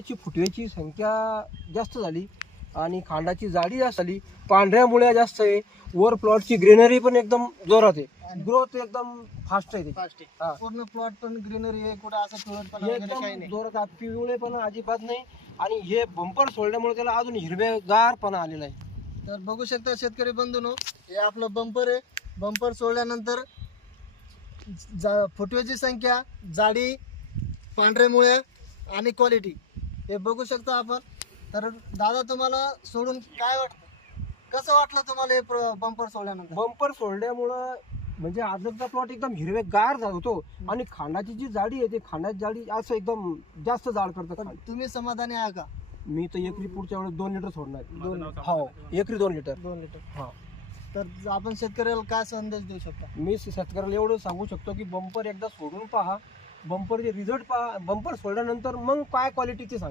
त्याची फुटव्याची संख्या जास्त झाली आणि खांडाची जाडी जास्त झाली. पांढऱ्या मुळ्या जास्त आहे. वर प्लॉटची ग्रीनरी पण एकदम जोरात आहे. ग्रोथ एकदम फास्ट आहे. फास्ट. आहे. पूर्ण प्लॉट पण ग्रीनरी आहे. कुठं असं जोरात आहे. पिवळेपणा अजिबात नाही. आणि हे बंपर सोडल्यामुळे त्याला अजून हिरवेगारपणा आलेला आहे. तर बघू शकता शेतकरी बंधूनो हे आपलं बंपर आहे. बंपर सोडल्यानंतर जा फुटव्याची संख्या जाडी पांढऱ्या मुळ्या आणि क्वालिटी हे बघू शकता आपण. तर दादा तुम्हाला सोडून काय वाटतं? कसं वाटलं तुम्हाला हे बंपर सोडल्यानंतर? बंपर सोडल्यामुळं म्हणजे आजचा प्लॉट एकदम हिरवेगार झाला होतो. आणि खांडाची जी जाडी आहे ती खांडाची जाडी असं एकदम जास्त जाड करतं पण खांड. तुम्ही समाधानी आहे का? मी तर एकरी पुढच्या वेळेस दोन लिटर सोडणार. दोन हो एकरी दोन लिटर. दोन लिटर. हा. तर आपण शेतकऱ्याला काय संदेश देऊ शकता? मी शेतकऱ्याला एवढं सांगू शकतो की बंपर एकदा सोडून पहा. बंपरचे रिझल्ट पहा बंपर सोडल्यानंतर मग काय क्वालिटी ते सांगा.